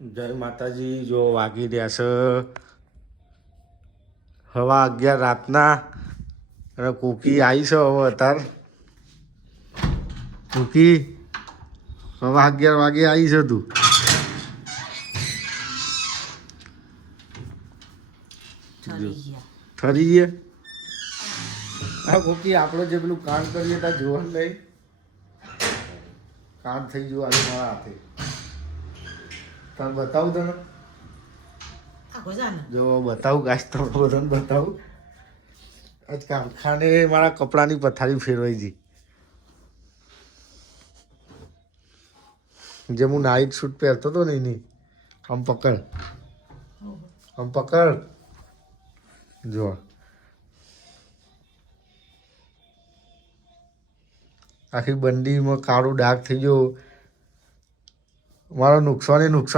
જય માતાજી. જો વાગી રહ્યા છે 11:15 રાતના અને કુકી આવી છે હવે અત્યારે. કુકી 11:15 વાગે આવી છે તું. ઠરી ગયા. હા કુકી આપણે જે પેલું કામ કરીએ ત્યાં જોવાનું નહીં. કામ થઈ ગયું આજે મારા હાથે. તાર બતાવું તને જો બતાવું ગાય તમને બધાને બતાવું. આજ કારખાને મારા કપડાની પથારી ફેરવાઈ ગઈ. જે હું નાઇટ શૂટ પહેરતો હતો ને એની આમ પકડ જો આખી બંડીમાં કાળું ડાઘ થઈ ગયો. મારો નુકસાન